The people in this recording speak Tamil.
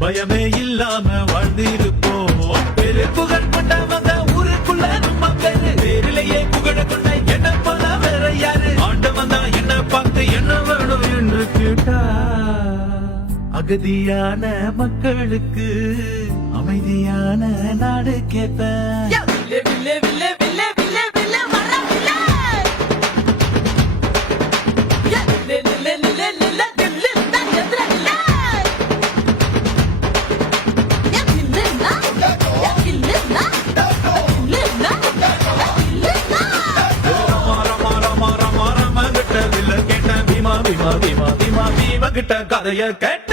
பயமே இல்லாம வாழ்ந்திருப்போம். பெரு புகழ் கொண்டவங்க ஊருக்குள்ள நம்ம பேரு. பேரிலேயே புகழ கொண்ட என்ன போல வேற யாரு? ஆண்டவன் தான் என்ன பார்த்து என்ன வேணும் என்று கேட்டா, அகதியான மக்களுக்கு அமைதியான நாடு கேட்பேன். கிட்ட கதைய கேட்ட